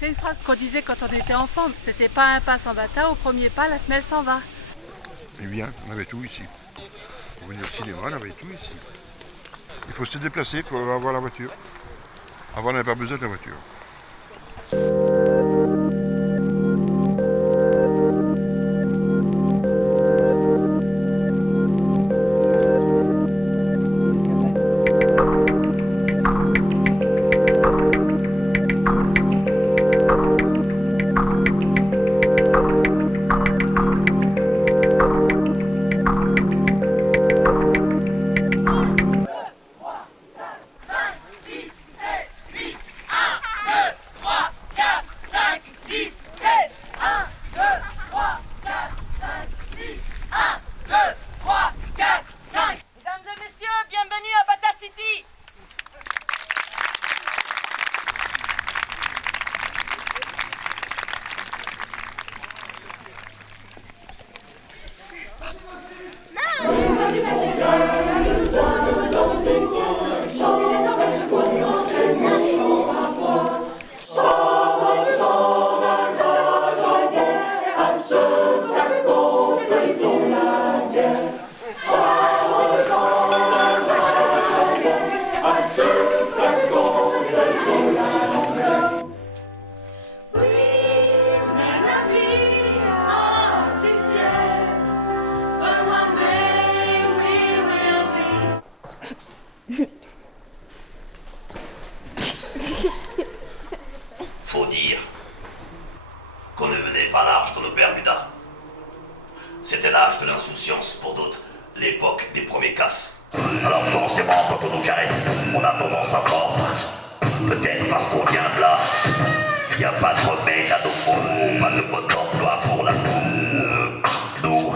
C'est une phrase qu'on disait quand on était enfant. C'était pas un pas sans bâtard, au premier pas, la semelle s'en va. Eh bien, on avait tout ici. Pour venir au cinéma, on avait tout ici. Il faut se déplacer, il faut avoir la voiture. Avant, on n'avait pas besoin de la voiture. Faut dire qu'on ne menait pas large dans nos Bermudas. C'était l'âge de l'insouciance pour d'autres, l'époque des premiers casses. Alors forcément, quand on nous caresse, on a tendance à mordre. Peut-être parce qu'on vient de là. Y a pas de remède à nos maux, pas de mode d'emploi pour l'amour. Nous,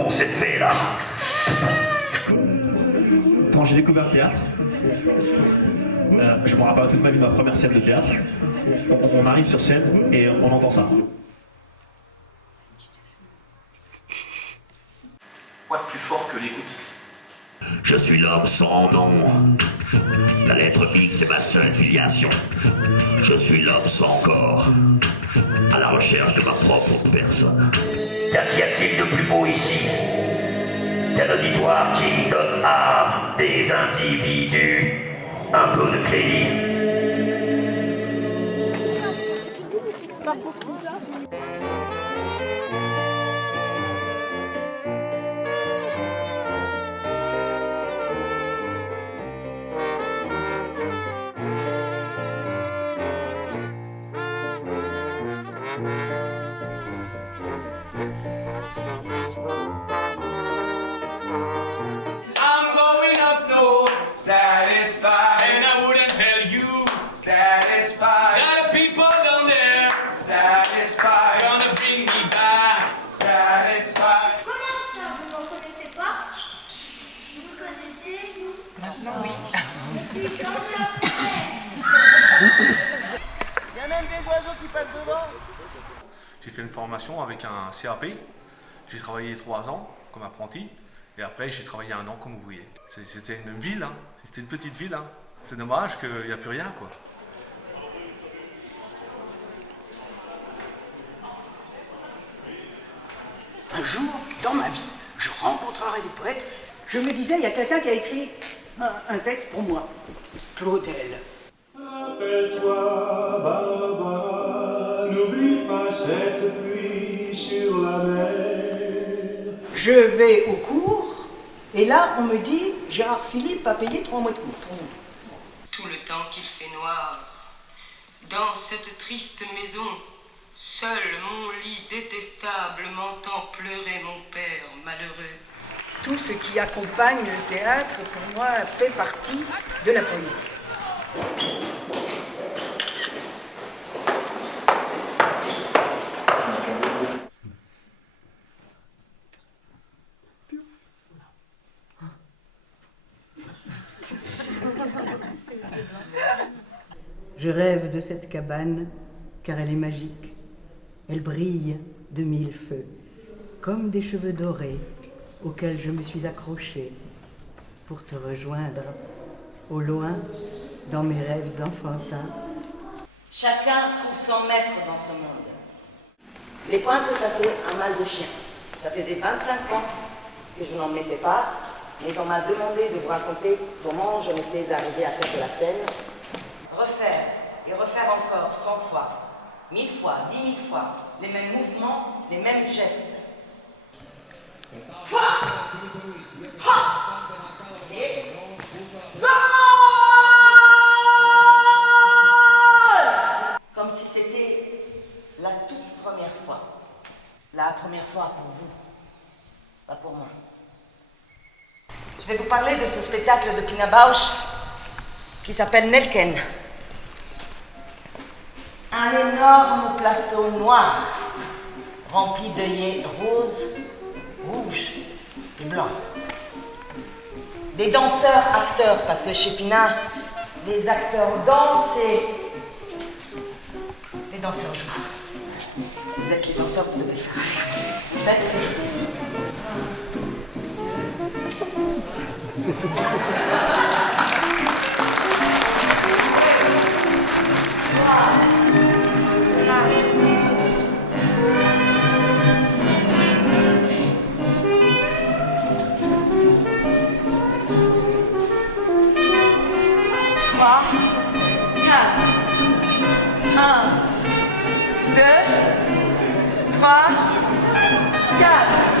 on s'est fait là. Quand j'ai découvert le théâtre, je me rappelle toute ma vie de ma première scène de théâtre. On arrive sur scène et on entend ça. Quoi de plus fort que l'écoute? Je suis l'homme sans nom. La lettre X est ma seule filiation. Je suis l'homme sans corps, à la recherche de ma propre personne. Qu'y a-t-il de plus beau ici qu'un auditoire qui donne à des individus un peu de crédit? Il y a même des oiseaux qui passent devant. J'ai fait une formation avec un CAP. J'ai travaillé 3 ans comme apprenti. Et après, j'ai travaillé 1 an comme ouvrier. C'était une ville, hein. C'était une petite ville. Hein. C'est dommage qu'il n'y a plus rien, quoi. Un jour, dans ma vie, je rencontrerai des poètes. Je me disais, il y a quelqu'un qui a écrit un texte pour moi. Claudel. Rappelle-toi, Barbara, n'oublie pas cette pluie sur la mer. Je vais au cours, et là, on me dit, Gérard Philippe a payé 3 mois de cours pour vous. Tout le temps qu'il fait noir, dans cette triste maison, seul mon lit détestable m'entend pleurer mon père malheureux. Tout ce qui accompagne le théâtre, pour moi, fait partie de la poésie. Je rêve de cette cabane, car elle est magique. Elle brille de 1000 feux, comme des cheveux dorés auxquels je me suis accrochée pour te rejoindre, au loin, dans mes rêves enfantins. Chacun trouve son maître dans ce monde. Les pointes, ça fait un mal de chien. Ça faisait 25 ans que je n'en mettais pas, mais on m'a demandé de vous raconter comment je m'étais arrivée à faire de la scène. Refaire, et refaire encore 100 fois, 1000 fois, 10 000 fois, les mêmes mouvements, les mêmes gestes. Et goal! Comme si c'était la toute première fois. La première fois pour vous, pas pour moi. Je vais vous parler de ce spectacle de Pina Bausch qui s'appelle Nelken. Un énorme plateau noir rempli d'œillets roses, rouges et blancs. Des danseurs acteurs, parce que chez Pina, les acteurs dansent et les danseurs jouent. Vous êtes les danseurs, vous devez le faire avec Trois, quatre.